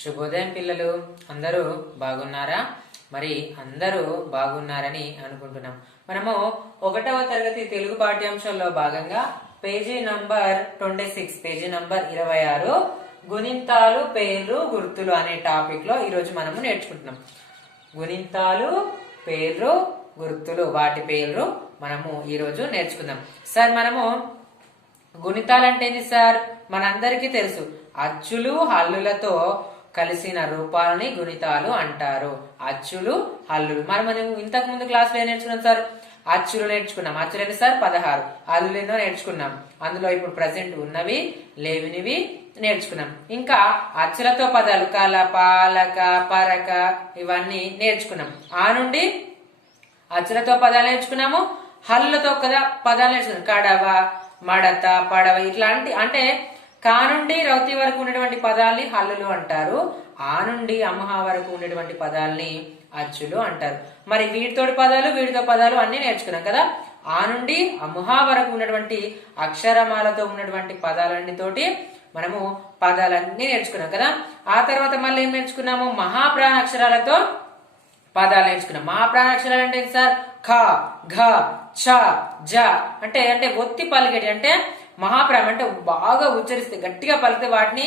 శుభోదయం పిల్లలు, అందరూ బాగున్నారా? మరి అందరూ బాగున్నారని అనుకుంటున్నాం. మనము 1వ తరగతి తెలుగు పాఠ్యాంశంలో భాగంగా పేజీ నంబర్ 26, పేజీ నంబర్ 26 గుణింతాలు, పేర్లు, గుర్తులు అనే టాపిక్ లో ఈరోజు మనము నేర్చుకుంటున్నాం. గుణింతాలు, పేర్లు, గుర్తులు, వాటి పేర్లు మనము ఈరోజు నేర్చుకుందాం. సార్, మనము గుణితాలు అంటే ఏంటి సార్? మనందరికీ తెలుసు, అచ్చులు హల్లులతో కలిసిన రూపాలని గుణితాలు అంటారు. అచ్చులు హల్లులు మనం ఇంతకు ముందు క్లాస్ లో నేర్చుకున్నాం సార్. అచ్చులు నేర్చుకున్నాం. అచ్చులు ఏంటి సార్? 16. హల్లులు ఎన్నో నేర్చుకున్నాం. అందులో ఇప్పుడు ప్రజెంట్ ఉన్నవి, లేవినివి నేర్చుకున్నాం. ఇంకా అచ్చులతో పదాలు కలప, లక, పరక ఇవన్నీ నేర్చుకున్నాం. ఆ నుండి అచ్చులతో పదాలు నేర్చుకున్నాము, హల్లులతో కదా పదాలు నేర్చుకున్నాం. కడవ, మడత, పడవ ఇట్లాంటి, అంటే కా నుండి రౌతి వరకు ఉన్నటువంటి పదాల్ని హల్లులు అంటారు. ఆ నుండి అమహ వరకు ఉన్నటువంటి పదాలని అచ్చులు అంటారు. మరి వీటితోటి పదాలు, వీటితో పదాలు అన్ని నేర్చుకున్నాం కదా. ఆ నుండి అమహ వరకు ఉన్నటువంటి అక్షరమాలతో ఉన్నటువంటి పదాలన్నితోటి మనము పదాలన్నీ నేర్చుకున్నాం కదా. ఆ తర్వాత మళ్ళీ ఏం నేర్చుకున్నాము? మహాప్రాణ అక్షరాలతో పదాలు నేర్చుకున్నాం. మహాప్రాణ అక్షరాలు అంటే సార్ ఖ, ఘ, ఛ, జ అంటే ఒత్తి పలికేటి, అంటే మహాప్రాణం అంటే బాగా ఉచ్చరిస్తే గట్టిగా పలికితే వాటిని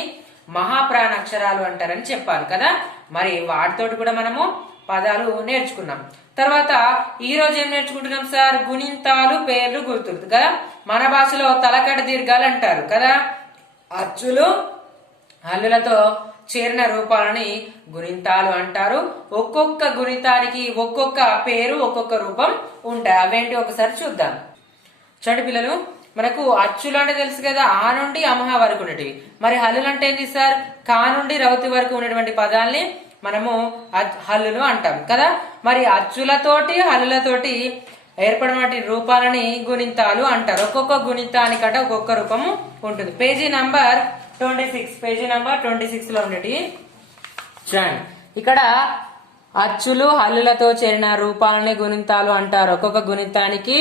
మహాప్రాణ అక్షరాలు అంటారని చెప్పాలి కదా. మరి వాటితోటి కూడా మనము పదాలు నేర్చుకున్నాం. తర్వాత ఈ రోజు ఏం నేర్చుకుంటున్నాం సార్? గుణింతాలు, పేర్లు, గుర్తులు కదా. మన భాషలో తలకడ దీర్ఘాలు అంటారు కదా. అచ్చులు హల్లులతో చేరిన రూపాలని గుణింతాలు అంటారు. ఒక్కొక్క గుణితానికి ఒక్కొక్క పేరు, ఒక్కొక్క రూపం ఉంటాయి. అవేంటి ఒకసారి చూద్దాం. చూడండి పిల్లలు, మనకు అచ్చులు అంటే తెలుసు కదా, ఆ నుండి అమహ వరకు ఉన్నటివి. మరి హల్లులు అంటే ఏంటి సార్? కా నుండి రౌతి వరకు ఉన్నటువంటి పదాల్ని మనము హల్లులు అంటాం కదా. మరి అచ్చులతోటి హల్లులతోటి ఏర్పడినటువంటి రూపాలని గుణింతాలు అంటారు. ఒక్కొక్క గుణింతానికంటే ఒక్కొక్క రూపము ఉంటుంది. పేజీ నంబర్ 26, పేజీ నంబర్ 26 లో ఉండేటి చూడండి. ఇక్కడ అచ్చులు హల్లులతో చేరిన రూపాలని గుణింతాలు అంటారు. ఒక్కొక్క గుణితానికి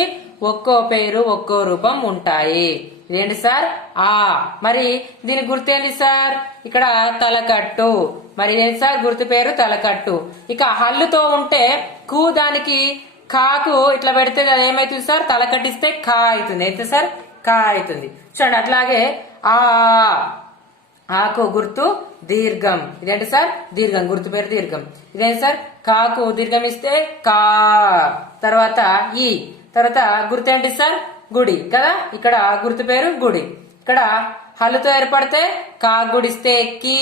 ఒక్కో పేరు, ఒక్కో రూపం ఉంటాయి. ఇదేంటి సార్? ఆ. మరి దీని గుర్తు ఏంటి సార్? ఇక్కడ తలకట్టు. మరి ఇదేంటి సార్? గుర్తు పేరు తలకట్టు. ఇక హల్లుతో ఉంటే కు, దానికి కాకు ఇట్లా పెడితే అది ఏమైతుంది సార్? తలకట్టిస్తే కా అవుతుంది. అయితే సార్ కా అవుతుంది. చూడండి, అట్లాగే ఆ, ఆకు గుర్తు దీర్ఘం. ఇదేంటి సార్? దీర్ఘం. గుర్తు పేరు దీర్ఘం. ఇదేంటి సార్? కాకు దీర్ఘం ఇస్తే కా. తర్వాత ఈ, తర్వాత గుర్తు ఏంటి సార్? గుడి కదా. ఇక్కడ గుర్తు పేరు గుడి. ఇక్కడ హల్లుతో ఏర్పడితే కా గుడిస్తే కీ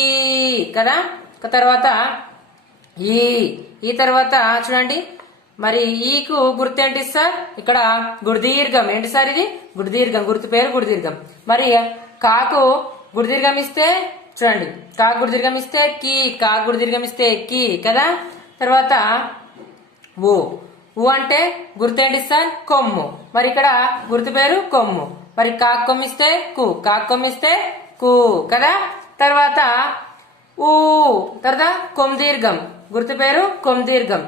కదా. తర్వాత ఈ తర్వాత చూడండి, మరి ఈకు గుర్తు ఏంటి సార్? ఇక్కడ గుడిదీర్ఘం. ఏంటి సార్? ఇది గుడిదీర్ఘం. గుర్తు పేరు గుడిదీర్ఘం. మరి కాకు గుడిదీర్ఘం ఇస్తే చూడండి, కాకు గుడిదీర్ఘం ఇస్తే కీ, కాకు గుడిదీర్ఘం ఇస్తే కీ కదా. తర్వాత ఊ అంటే గుర్తు ఏంటి సార్? కొమ్ము. మరి ఇక్కడ గుర్తు పేరు కొమ్ము. మరి కాకు కొమ్మిస్తే కు, కాకు కొమ్మిస్తే కు కదా. తర్వాత ఊ, తర్వాత కొమ్ దీర్ఘం. గుర్తు పేరు కొమ్ దీర్ఘం.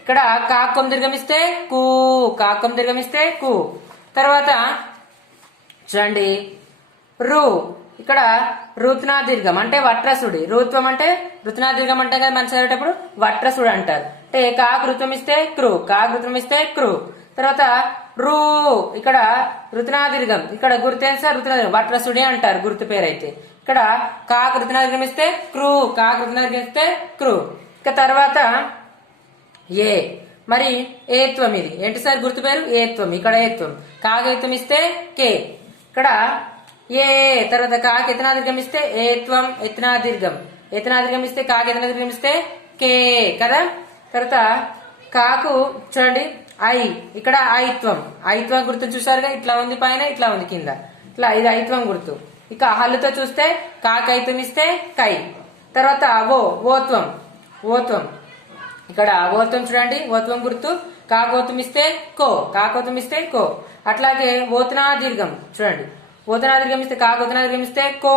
ఇక్కడ కాకు కొమ్ దీర్ఘం ఇస్తే కు, కాకు కొమ్ దీర్ఘం ఇస్తే కు. తర్వాత చూడండి రు, ఇక్కడ రుత్నా దీర్ఘం అంటే వట్రసుడి. రుత్వం అంటే రుత్నా దీర్ఘం అంటే కదా మనం చదివేటప్పుడు వట్రసుడు అంటారు. అంటే కాకు రుత్వం ఇస్తే క్రు, కాకు రుత్వం ఇస్తే క్రు. తర్వాత రు, ఇక్కడ రుత్నా దీర్ఘం. ఇక్కడ గుర్తేం సార్? రుత్నా దీర్ఘం. వట్రసుడి అంటారు గుర్తు పేరు. అయితే ఇక్కడ కాకు రుత్నా దీర్ఘం ఇస్తే క్రు, కాకు రుత్నా దీర్ఘం ఇస్తే క్రు. ఇక తర్వాత ఏ, మరి ఏత్వం. ఇది ఏంటి సార్? గుర్తు పేరు ఏత్వం. ఇక్కడ ఏత్వం. కాగేత్వం ఇస్తే కే. ఇక్కడ ఏ, తర్వాత కాకి ఎత్తనా దీర్ఘం ఇస్తే ఏత్వం, ఎత్తనా దీర్ఘం. ఎత్తనా దీర్ఘం ఇస్తే కాకి ఎత్తనా దీర్ఘం ఇస్తే కే కదా. తర్వాత కాకు చూడండి ఐ, ఇక్కడ ఐత్వం. ఐత్వం గుర్తు చూసారుగా, ఇట్లా ఉంది పైన, ఇట్లా ఉంది కింద, ఇట్లా. ఇది ఐత్వం గుర్తు. ఇక హల్లుతో చూస్తే కాకైత్వం ఇస్తే కై. తర్వాత ఓత్వం. ఓత్వం, ఇక్కడ ఓత్వం చూడండి, ఓత్వం గుర్తు. కాకోత్వం ఇస్తే కో, కాకోత్వం ఇస్తే కో. అట్లాగే ఓతనా దీర్ఘం చూడండి, ఓతనా దీర్ఘం ఇస్తే కాకోతనా దీర్ఘం ఇస్తే కో.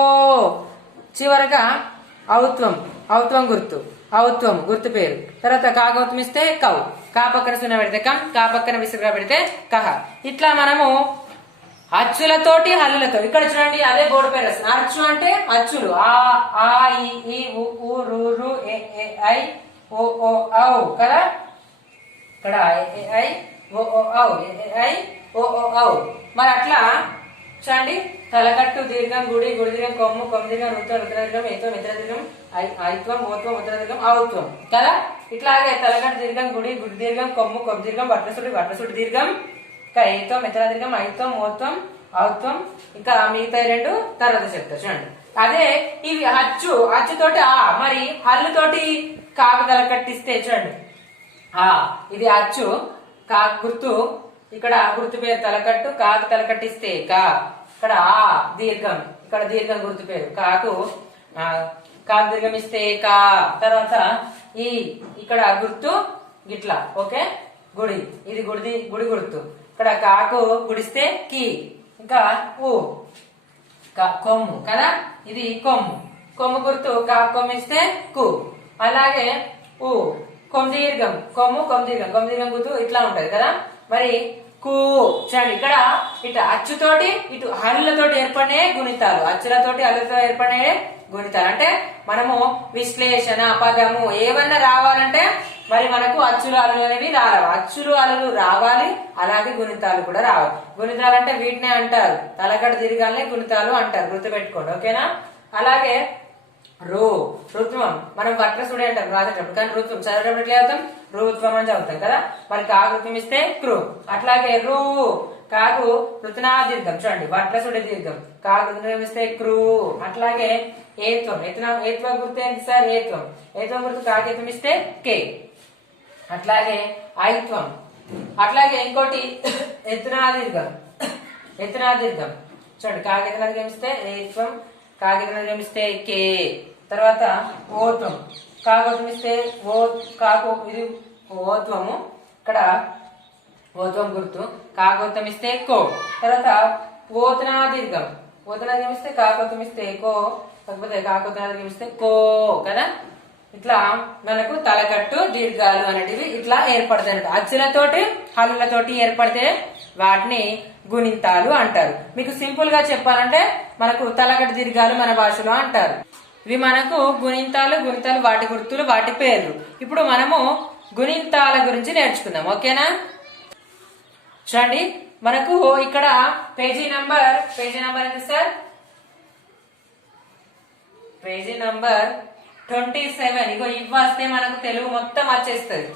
చివరగా ఔత్వం. ఔత్వం గుర్తు. ఔత్వం గుర్తు పేరు. తర్వాత కాకోత్వం ఇస్తే కౌ. కా పక్కన సున్నా పెడితే కం, కా పక్కన విసురుగా పెడితే కహ. ఇట్లా మనము అచ్చులతోటి హల్లులతో. ఇక్కడ చూడండి అదే బోర్డు పేరు వస్తుంది. అచ్చు అంటే అచ్చులు, ఆ ఆ ఈ ఉ ఊ రు రు ఏ ఏ ఐ ఓ ఓ ఔ కదా. ఇక్కడ ఏ ఐ ఓ ఓ ఔ ఏ ఐ ఓ ఓ ఔ. మరి అట్లా చూడండి తలకట్టు దీర్ఘం గుడి గుడి దీర్ఘం కొమ్ము కొమ్ము దీర్ఘం రుత్వం రుద్ర దీర్ఘం ఏత్వం ఇతర దీర్ఘం ఐత్వం ఓత్వం ఉత్తర దీర్ఘం ఔత్వం కదా. ఇట్లాగే తలకట్టు దీర్ఘం గుడి గుడి దీర్ఘం కొమ్ము కొమ్ము దీర్ఘం వట్రసుడి దీర్ఘం ఇంకా ఏత్వం ఇతర దీర్ఘం ఐత్వం ఓత్వం ఔత్వం ఇంకా మిగతా రెండు తర్వాత చెప్తా చూడండి. అదే ఇవి అచ్చుతోటి ఆ, మరి హల్లుతోటి కాకు తలకట్టిస్తే చూడండి ఆ, ఇది అచ్చు కాకు గుర్తు, ఇక్కడ గుర్తు పేరు తలకట్టు, కాకు తలకట్టిస్తే కా, ఇక్కడ ఆ దీర్ఘం, ఇక్కడ దీర్ఘం గుర్తు పేరు కాకు, కాకు దీర్ఘం ఇస్తే కా, తర్వాత ఈ ఇక్కడ గుర్తు గిట్లా ఓకే. గుడి ఇది గుడి గుర్తు, ఇక్కడ కాకు గుడిస్తే కి, ఇంకా ఊ కొమ్ము కదా, ఇది కొమ్ము గుర్తు కాకు కొమ్ము ఇస్తే కు, అలాగే ఊ కొమ్ము దీర్ఘం కొమ్ము దీర్ఘం గుర్తు ఇట్లా ఉంటది కదా. మరి కు చూడండి ఇక్కడ ఇటు అచ్చుతోటి ఇటు హల్లులతోటి ఏర్పడే గుణితాలు, అచ్చులతోటి హల్లులతో ఏర్పడే గుణితాలు. అంటే మనము విశ్లేషణ పదము ఏమన్నా రావాలంటే మరి మనకు అచ్చులు అల్లులు అనేవి రావాలి, అచ్చులు అల్లులు రావాలి, అలాగే గుణితాలు కూడా రావాలి. గుణితాలు అంటే వీటినే అంటారు, తలకట్టు దీర్ఘాలనే గుణితాలు అంటారు, గుర్తుపెట్టుకోండి ఓకేనా. అలాగే రుత్వం మనం వట్రసుడి అంటాం రాసేటప్పుడు, కానీ రుత్వం చదివేటప్పుడు ఎట్లా చదువుతాం రుత్వం అని చదువుతాం కదా. మరి కాకు రుత్వం ఇస్తే క్రు, అట్లాగే కాకు రుతనా దీర్ఘం చూడండి వట్రసుడి దీర్ఘం, కాకు రుత్వం ఇస్తే క్రు. అట్లాగే ఏత్వం ఏత్వ గుర్తు ఏంటి సార్ ఏత్వం గుర్తు కాకేత్వం ఇస్తే కే. అట్లాగే ఐత్వం, అట్లాగే ఇంకోటి ఎత్తునా దీర్ఘం చూడండి కాకేతనా దీర్ఘం ఇస్తే ఏత్వం, కాకేతనా దీర్ఘం ఇస్తే కే. తర్వాత ఓత్వం కాకోత్వం ఇస్తే కాకు ఇది ఓత్వము, ఇక్కడ ఓత్వం గుర్తు కాకోత్వం ఇస్తే కో. తర్వాత ఓతనా దీర్ఘం ఇస్తే కాకోత్వం ఇస్తే కో, కాకపోతే కాకోత్నా దీర్ఘం ఇస్తే కో కదా. ఇట్లా మనకు తలకట్టు దీర్ఘాలు అనేటివి ఇట్లా ఏర్పడతాయి. అచ్చులతోటి హల్లులతోటి ఏర్పడితే వాటిని గుణింతాలు అంటారు. మీకు సింపుల్ గా చెప్పాలంటే మనకు తలకట్టు దీర్ఘాలు మన భాషలో అంటారు. ఇవి మనకు గుణింతాలు వాటి గుర్తులు వాటి పేర్లు. ఇప్పుడు మనము గుణింతాల గురించి నేర్చుకుందాం ఓకేనా. చూడండి మనకు ఇక్కడ పేజీ నంబర్ ఎంత సార్, పేజీ నంబర్ 27. ఇగో ఇవి వస్తే మనకు తెలుగు మొత్తం వచ్చేస్తుంది.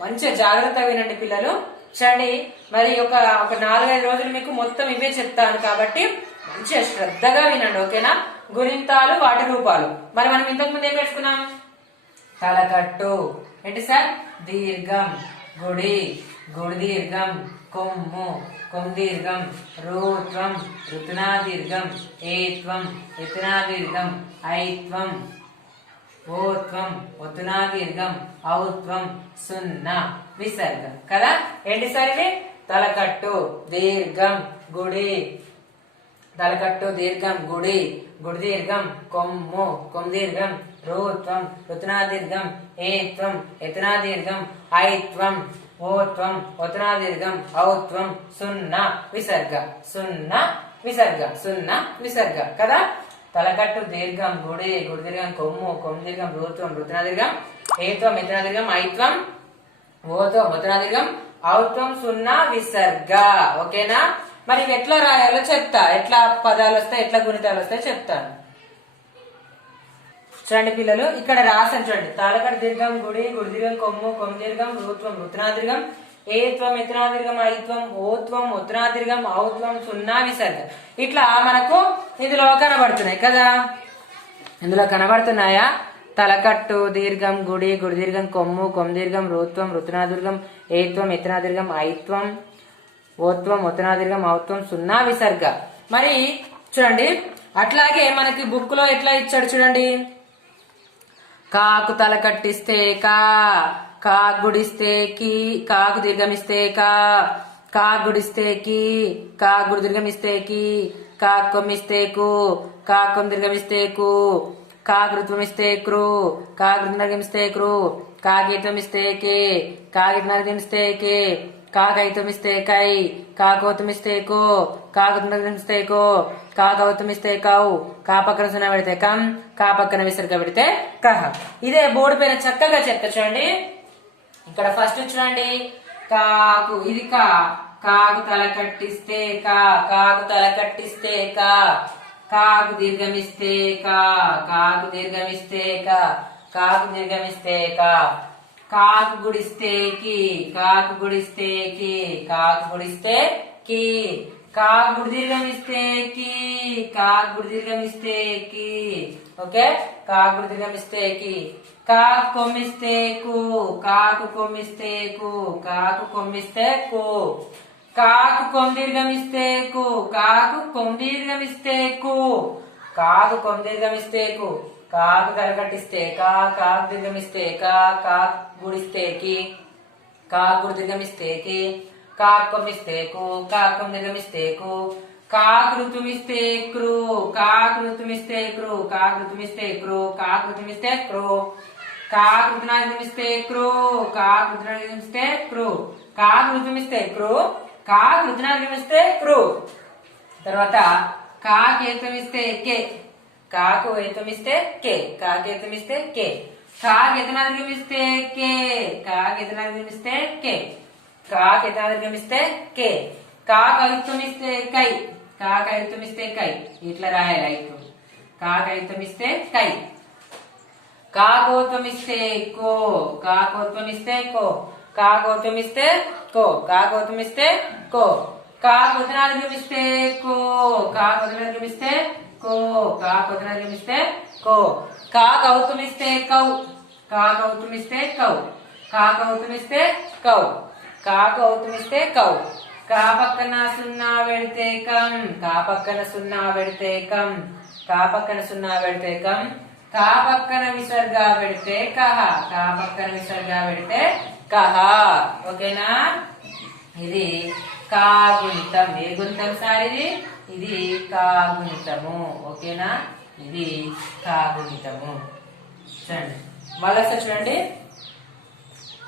మంచిగా జాగ్రత్తగా వినండి పిల్లలు. చూడండి మరి ఒక 4-5 రోజులు మీకు మొత్తం ఇవే చెప్తాను కాబట్టి మంచిగా శ్రద్ధగా వినండి ఓకేనా. గుణింతాలు వాటి రూపాలు. మరి మనం ఇంతకు ముందు ఏం నేర్చుకున్నాం, తలకట్టు ఏంటి సార్, దీర్ఘం గుడి దీర్ఘం కొమ్ము దీర్ఘం రుత్వం రుతునా దీర్ఘం ఏత్వం ఎతునా దీర్ఘం ఐత్వం ఓత్వం ఒత్తునా దీర్ఘం ఔత్వం సున్నా విసర్గం కదా. ఏంటి సార్ ఇది, తలకట్టు దీర్ఘం గుడి దీర్ఘం కొమ్ము దీర్ఘం రుత్వం రుతునా దీర్ఘం ఏత్వం ఎతునా దీర్ఘం ఐత్వం ఓత్వం ఒత్తునా దీర్ఘం ఔత్వం సున్నా విసర్గ కదా. తలకట్టు దీర్ఘం గుడి దీర్ఘం కొమ్ము దీర్ఘం రుత్వం రుతునా దీర్ఘం ఏత్వం ఎతునా దీర్ఘం ఐత్వం ఓత్వం ఒత్తునా దీర్ఘం ఔత్వం సున్నా విసర్గ ఓకేనా. మరి ఎట్లా రాయాలో చెప్తా, ఎట్లా పదాలు వస్తాయి ఎట్లా గుణితాలు వస్తాయి చెప్తాను. చూడండి పిల్లలు ఇక్కడ రాసాను చూడండి, తాళకట్టు దీర్ఘం గుడి దీర్ఘం కొమ్ము దీర్ఘం రుత్వం రుతునా దీర్ఘం ఏత్వం ఎతునా దీర్ఘం ఐత్వం ఓత్వం ఒత్తునా దీర్ఘం ఔత్వం సున్నా విసర్గ. ఇట్లా మనకు ఇందులో కనబడుతున్నాయి కదా, ఇందులో కనబడుతున్నాయా. తలకట్టు దీర్ఘం గుడి దీర్ఘం కొమ్ము దీర్ఘం రుత్వం రుతునా దీర్ఘం ఏత్వం ఎతునా దీర్ఘం ఐత్వం ఓత్వం ఒత్తునా దీర్ఘం ఔత్వం సున్నా విసర్గ. మరి చూడండి అట్లాగే మనకి బుక్ లో ఎట్లా ఇచ్చాడు చూడండి, కాకు తలకట్టిస్తే కా గుడిస్తే కి, కాకు దీర్ఘమిస్తే కా గుడిస్తే కి, కా గుడి దీర్ఘమిస్తే కి, కాకు కొమ్మిస్తే కు, కాకు కొమ్ము దీర్ఘమిస్తే కు, కాకు రుత్వం ఇస్తే క్రు, కాకు దీర్ఘమిస్తే క్రు, కాగీతం ఇస్తే కే, కాగీతం ఇస్తే కే, కాకైతుమిస్తే కై, కాకోతుమిస్తే కో, కాకుతుమిస్తే కో, కాకౌతుమిస్తే కౌ, కా పక్కన సున్నా పెడితే కం, కా పక్కన విసర్గ పెడితే కహ. ఇదే బోర్డు పైన చక్కగా చెప్తా చూడండి. ఇక్కడ ఫస్ట్ చూడండి, కాకు, ఇది కా, కాకు తల కట్టిస్తే కా, కాకు తల కట్టిస్తే కా, కాకు దీర్ఘమిస్తే కా, కాకు దీర్ఘమిస్తే కా, కాకు దీర్ఘమిస్తే కా, కాకు గుడిస్తే కి, కాకు గుడిస్తే కి, కాకు గుడిస్తే కి, కాకు గుడి దీర్ఘమిస్తే కి, కాకు గుడి దీర్ఘమిస్తే కి. ఓకే, కాకు గుడి దీర్ఘమిస్తే కి. కాకు కొమ్మిస్తే కు, కాకు కొమ్మిస్తే కు, కాకు కొమ్మిస్తే కు, కాకు కొమ్ దీర్ఘమిస్తే కు, కాకు కొమ్ దీర్ఘమిస్తే కు, కాకు కొమ్ దీర్ఘమిస్తే కు, కాకు తలకట్టిస్తే కా, కాకు దీర్ఘమిస్తే కా, కాకు గుడిస్తే కి, కాకు గుడి దీర్ఘమిస్తే కి, కాకు కొమ్మిస్తే కు, కాకు కొమ్ దీర్ఘమిస్తే కు, కాకు ఋతుమిస్తే క్రు, కాకు ఋతుమిస్తే క్రు, కాకు ఋతుమిస్తే క్రు, కాకు ఋతుమిస్తే క్రు, కాకు ఋతునాదిమిస్తే క్రు, కాకు ఋతునాదిమిస్తే క్రు, కాకు ఋతుమిస్తే క్రు, కాకు ఋతునాదిమిస్తే క్రు. తర్వాత కాకు ఏతమిస్తే కే, కాకు ఏతమిస్తే కే, కాకు ఏతమిస్తే కే, కాకు ఏతనాదిమిస్తే కే, కాకు ఏతనాదిమిస్తే కే, కాకు ఏతనాదిమిస్తే కే, కాకు ఐతుమిస్తే కై, కాకు ఐతుమిస్తే కై. ఇట్లా రాయాలి ఐతు, కాకు ఐతుమిస్తే కై. కాకోత్వమిస్తే కో, కాకోత్వమిస్తే కో, కాకోత్వమిస్తే కో, కాకోత్వమిస్తే కో, కాకోతనాదిమిస్తే కో, కాకోతనాదిమిస్తే కో, కాకోతనాదిమిస్తే కో, కాకౌతుమిస్తే కౌ, కాకౌతుమిస్తే కౌ, కాకౌతుమిస్తే కౌ, కాకౌతుమిస్తే కౌ, కా పక్కన సున్నా పెడితే కం, కా పక్కన సున్నా పెడితే కం, కా పక్కన సున్నా పెడితే కం, కా పక్కన విసర్గ పెడితే కహ, కా పక్కన విసర్గ పెడితే కహ. ఓకేనా, ఇది కాగుంతం. ఏ గుంతం సార్ ఇది? ఇది కాగుంతము. ఓకేనా, ఇది కాగుంతము. చూడండి మళ్ళీ చూడండి,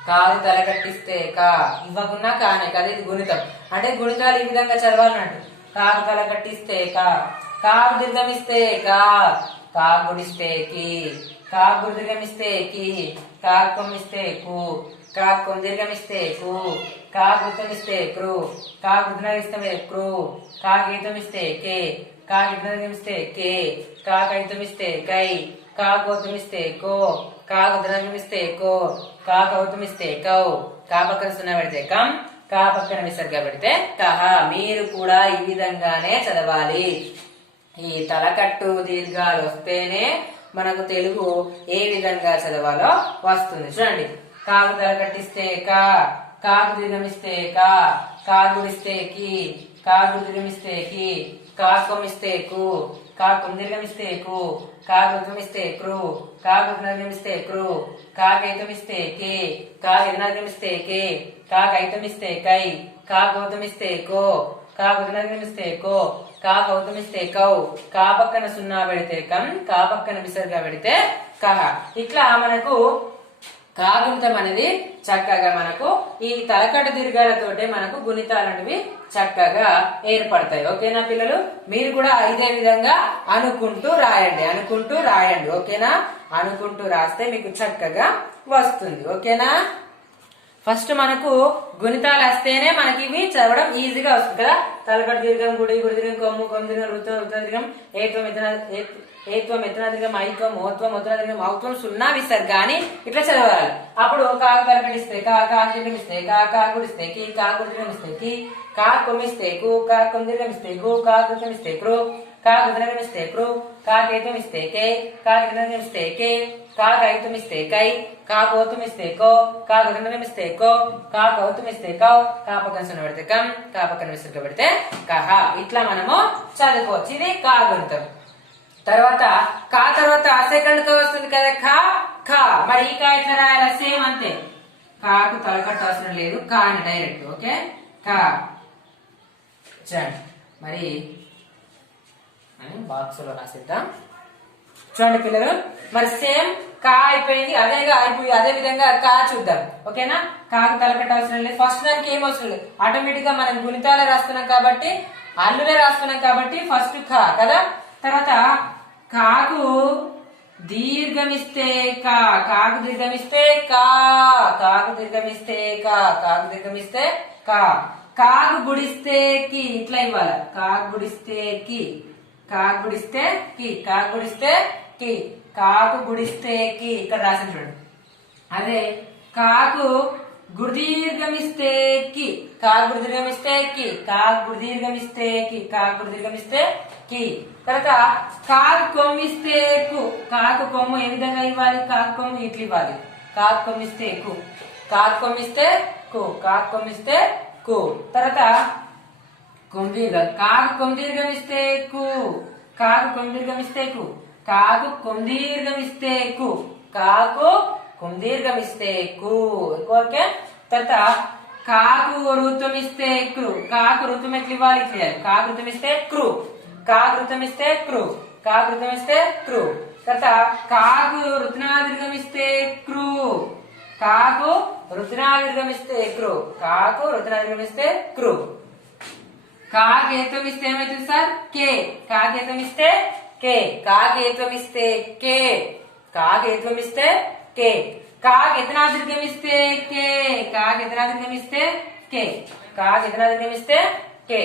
కాదు తల కట్టిస్తే కా, ఇవ్వకున్నా కానే కదా, ఇది గుణితం. అంటే గుణితాలు ఈ విధంగా చదవాలన్నట్టు. కాకు తల కట్టిస్తే కా, కాకు దీర్ఘమిస్తే కా, కాకు గుడిస్తే కి, కాకు గుడి దీర్ఘమిస్తే కి, కాకు కొమ్మిస్తే కు, కాకు కొమ్ దీర్ఘమిస్తే కు, కాకు గుర్తమిస్తే క్రు, కాకు గుర్తమిస్తే క్రు, కాకు ఈతమిస్తే కే, కాకు ఇతమిస్తే కే, కాకు ఐతమిస్తే కై, కాకు ఔతమిస్తే కో, కాకు ధనమిస్తే కో, కాకు ఔతమిస్తే కౌ, కా పక్కన సున్నా పెడితే కం, కా పక్కన విసర్గ పెడితే కహ. మీరు కూడా ఈ విధంగానే చదవాలి. ఈ తలకట్టు దీర్ఘాలు వస్తేనే మనకు తెలుగు ఏ విధంగా చదవాలో వస్తుంది. చూడండి, కాకు తల కట్టిస్తే కా, కాకు దీర్ఘమిస్తే కా, కాకు గుడిస్తే కి, కాకు దీర్ఘమిస్తే కి, కాకు కొమ్మిస్తే కు, కాకు దీర్ఘమిస్తే కు, కాకు ఋతుమిస్తే క్రు, కాకు ఋతుమిస్తే క్రు, కాకు ఐతమిస్తే కే, కాకు ఋతుమిస్తే కే, కాకు ఐతమిస్తే కై, కాకు ఔతమిస్తే కో, కాకు ఋతుమిస్తే కో, కాకు ఔతమిస్తే కౌ, కా పక్కన సున్నా పెడితే కం, కా పక్కన విసర్గ పెడితే కహ. ఇట్లా మనకు కాగుణితం అనేది చక్కగా మనకు ఈ తలకట్టు దీర్ఘాలతోటే మనకు గుణితాలు అనేవి చక్కగా ఏర్పడతాయి. ఓకేనా పిల్లలు, మీరు కూడా ఇదే విధంగా అనుకుంటూ రాయండి. ఓకేనా, అనుకుంటూ రాస్తే మీకు చక్కగా వస్తుంది. ఓకేనా, ఫస్ట్ మనకు గుణితాలు వస్తేనే మనకి ఇవి చదవడం ఈజీగా వస్తుంది కదా. తలకట్టు దీర్ఘం, గుడి దీర్ఘం, కొమ్ము దీర్ఘం, ఋతం దీర్ఘం, ఏత్వం ఎత్తనాదిర్ఘం, ఐత్వం, ఓత్వం, ఉత్తరాదిర్ఘం, ఔత్వం, సున్నా విసర్గ అని ఇట్లా చదవాలి. అప్పుడు కాకు తలకటిస్తే కా, కాకు దీర్ఘమిస్తే కా, కాకు గుడిస్తే కి, కాకు దీర్ఘమిస్తే కి, కాకు కొమ్మిస్తే కు, కాకు దీర్ఘమిస్తే కు, కాకు ఋతమిస్తే క్రు, కాకు దీర్ఘమిస్తే క్రు, కాకు ఏతమిస్తే కే, కాకు దీర్ఘమిస్తే కే, కాకు ఐతమిస్తే కై, కాకు ఓతమిస్తే కో, కాకు దీర్ఘమిస్తే కో, కాకు ఔతమిస్తే కౌ, కా పక్కన సున్నా పెడితే కం, కా పక్కన విసర్గ పెడితే కహ. ఇట్లా మనము చదువుకోవచ్చు. ఇది కాగుణితం. తర్వాత కా తర్వాత సెకండ్ తో వస్తుంది కదా ఖా, ఖా. మరి ఈ కా ఎట్లా రాయాలి? సేమ్ అంతే, కాకు తలకట్టు అవసరం లేదు, కా అని డైరెక్ట్. ఓకే, కా. చూడండి మరి బాక్స్ లో రాసిద్దాం. చూడండి పిల్లలు, మరి సేమ్ కా అయిపోయింది, అదే విధంగా కా చూద్దాం. ఓకేనా, కాకు తలకట్ట అవసరం లేదు. ఫస్ట్ దానికి ఏం అవసరం లేదు, ఆటోమేటిక్ గా మనం గుణితాలే రాస్తున్నాం కాబట్టి, అల్లులే రాస్తున్నాం కాబట్టి ఫస్ట్ కా కదా. తర్వాత కాకు దీర్ఘమిస్తే కా, కాకు దీర్ఘమిస్తే కా, కాకు దీర్ఘమిస్తే కా, కాకు దీర్ఘమిస్తే కా. కాకు గుడిస్తే కి, ఇట్లా ఇవ్వాలి. కాకు గుడిస్తే కి, కాకు గుడిస్తే కి, కాకు గుడిస్తే కి, కాకు గుడిస్తే కి, ఇక్కడ రాసిన చూడండి. అదే కాకు గుర్దీర్ఘమిస్తే కి, కాకు గుర్దీర్ఘమిస్తే కి, కాకు గుర్దీర్ఘమిస్తే కి, కాకు గుర్దీర్ఘమిస్తే కి. తర్వాత కాకు కొమ్మిస్తే కు, కాకు కొమ్ము ఏ విధంగా ఇవ్వాలి, కాకు కొమ్ము ఇట్లా ఇవ్వాలి. కాకు కొమ్మిస్తే కు, కాకు కొమ్మిస్తే కు, కాకు కొమ్మిస్తే కు. తర్వాత కొమ్దీర్ఘం, కాకు కొమ్దీర్ఘమిస్తే కు, కాకు కొమ్దీర్ఘమిస్తే కు, కాకు కొమ్దీర్ఘమిస్తే కు, కాకు కొమ్దీర్ఘమిస్తే కు. ఓకే. తర్వాత కాకు రుతుమిస్తే క్రు, కాకు రుతుం ఎట్లా ఇవ్వాలి, ఇట్లా. కాకు రుతుమిస్తే క్రు, కాకు రుతుమిస్తే క్రు, కాకు రుతుమిస్తే క్రు. తర్వాత కాకు రుతునాదీర్ఘమిస్తే క్రు, కాకు రుతునాదీర్ఘమిస్తే క్రు, కాకు రుతునాదీర్ఘమిస్తే క్రు. కాకేతం ఇస్తే ఏమైతుంది సార్, కే, కాకేతం ఇస్తే కే, కాకేతం ఇస్తే కే, కాకేతం ఇస్తే కే. కాకెతనాదీర్ఘమిస్తే కే, కాకెతనాదీర్ఘమిస్తే కే, కాకెతనాదీర్ఘమిస్తే కే,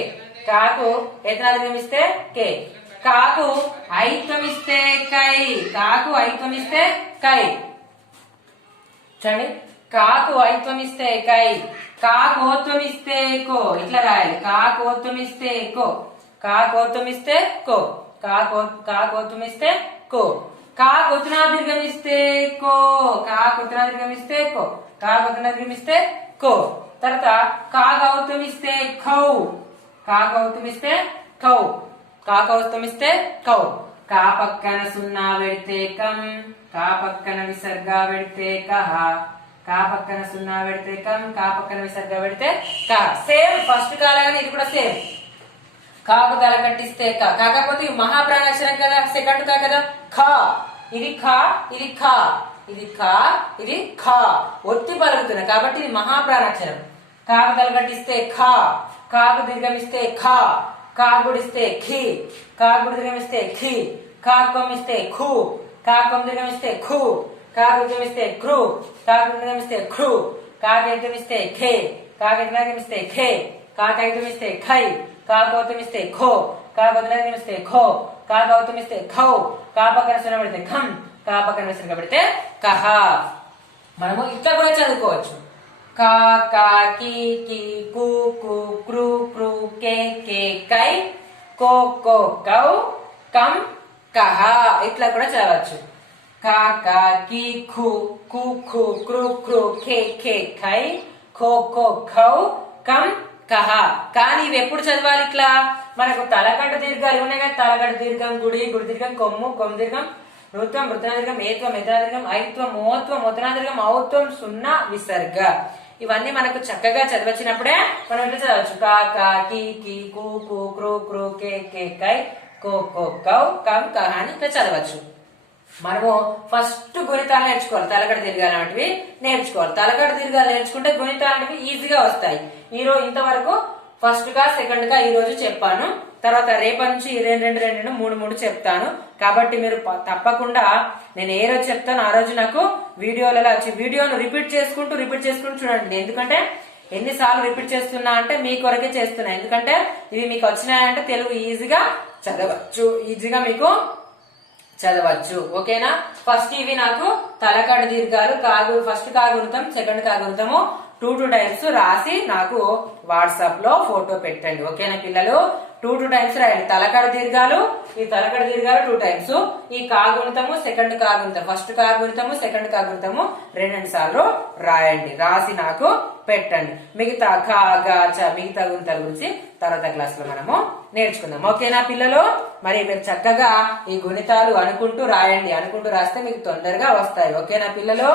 కాకు ఎతనాదీర్ఘమిస్తే కే. కాకు ఐత్వమిస్తే కై, కాకు ఐత్వమిస్తే కై. చూడండి, కాకు ఐత్వమిస్తే కై, కాకోత్వమిస్తే కో, ఇట్లా రాయాలి. కాకోత్వమిస్తే కో, కాకోత్వమిస్తే కో, కాకోత్వమిస్తే కో. కాకొత్తునాదీర్ఘమిస్తే కో, కాకొత్తునాదీర్ఘమిస్తే కో, కాకొత్తునాదీర్ఘమిస్తే కో. తర్వాత కాకౌత్వమిస్తే ఖౌ, కాకౌత్వమిస్తే ఖౌ, కాకౌత్వమిస్తే ఖౌ. కా పక్కన సున్నా పెడితే కం, కా పక్కన విసర్గ పెడితే కహ, కా పక్కన సున్నా పెడితే కం, కా పక్కన విసర్గ పెడితే క. సేమ్ ఫస్ట్ కాలాగానే ఇది కూడా సేమ్. కాకు తల కట్టిస్తే క, కాకపోతే మహాప్రాణాక్షరం కదా, సెకండ్ కా కదా. ఖ, ఇది ఖ, ఇది ఖ, ఇది ఖ, ఇది ఖ, ఒత్తి పలుకుతున్నా కాబట్టి ఇది మహాప్రాణాక్షరం. కాకు తల కట్టిస్తే ఖ, కాకు దీర్ఘమిస్తే ఖ, కాగుడిస్తే ఖి, కాగుడి దీర్ఘమిస్తే ఖి, కాకొమ్మిస్తే ఖు, కాకొమ్ దీర్ఘమిస్తే ఖు, కాగుడిమిస్తే క్రు, కాగుడిమిస్తే క్రు, కాగైతమిస్తే ఖే, కాగైతమిస్తే ఖే, కాకైతమిస్తే ఖై, కాకోతమిస్తే ఖో, కాకోతమిస్తే ఖో, కాకౌతమిస్తే ఖౌ, కాపక్కన సున్న పెడితే ఖం, కాపక్కన విసర్గ పెడితే కహ. మనము ఇట్లా కూడా చదువుకోవచ్చు. కా, కా, కి, కి, కు, కు, క్రు, క్రు, కే, కే, కై, కో, కో, కౌ, కం, కహ. ఇట్లా కూడా చదవచ్చు. కా, కా, కి, ఖు, కు, ఖు, క్రు, క్రు, కే, కే, కై, ఖో, ఖో, ఖౌ, కం, కహ. కానీ ఇవి ఎప్పుడు చదవాలి ఇట్లా, మనకు తలకట్టు దీర్ఘాలు ఉన్నాయి కదా, తలకట్టు దీర్ఘం, గుడి, గుడి దీర్ఘం, కొమ్ము, కొమ్ము దీర్ఘం, ఋత్వం, ఋతనాదీర్ఘం, ఏత్వం, ఎతనాదీర్ఘం, ఐత్వం, ఓత్వం, ఓతనాదీర్ఘం, ఔత్వం, సున్నా, విసర్గ. ఇవన్నీ మనకు చక్కగా చదివచ్చినప్పుడే మనం ఇట్లా చదవచ్చు. కా, కా, కి, కి, కు, కు, క్రు, క్రు, కే, కే, కై, కో, కో, కౌ, కం, కహ అని ఇట్లా చదవచ్చు. మనము ఫస్ట్ గుణితాలు నేర్చుకోవాలి, తలకడ దీర్ఘాలు అనేటివి నేర్చుకోవాలి. తలకడ దీర్ఘాలు నేర్చుకుంటే గుణితాలు అనేవి ఈజీగా వస్తాయి. ఇంతవరకు ఫస్ట్ గా సెకండ్ గా ఈ రోజు చెప్పాను. తర్వాత రేపటి నుంచి 2 3 చెప్తాను. కాబట్టి మీరు తప్పకుండా నేను ఏ రోజు చెప్తాను ఆ రోజు నాకు వీడియోలలో వచ్చి వీడియోను రిపీట్ చేసుకుంటూ చూడండి. ఎందుకంటే ఎన్నిసార్లు రిపీట్ చేస్తున్నా అంటే మీ కొరకే చేస్తున్నా. ఎందుకంటే ఇవి మీకు వచ్చినాయంటే తెలుగు ఈజీగా చదవచ్చు, ఈజీగా మీకు చదవచ్చు. ఓకేనా. ఫస్ట్ ఇవి నాకు తలకడ దీర్ఘాలు, ఫస్ట్ కాగుణితం, సెకండ్ కాగుణితము 2 టైమ్స్ రాసి నాకు వాట్సాప్ లో ఫోటో పెట్టండి. ఓకేనా పిల్లలు, 2 టైమ్స్ రాయండి. తలకడ దీర్ఘాలు, ఈ తలకడ దీర్ఘాలు 2 టైమ్స్, ఈ కాగుణితము, సెకండ్ కాగుణితం, ఫస్ట్ కాగుణితము, సెకండ్ కాగుణితము 2 సార్లు రాయండి. రాసి నాకు పెట్టండి. మిగతా కా, గా, చ మిగతా గుణితాల గురించి తర్వాత క్లాస్ లో మనము నేర్చుకుందాం. ఓకేనా పిల్లలు, మరి మీరు చక్కగా ఈ గుణితాలు అనుకుంటూ రాయండి. అనుకుంటూ రాస్తే మీకు తొందరగా వస్తాయి. ఓకేనా పిల్లలు.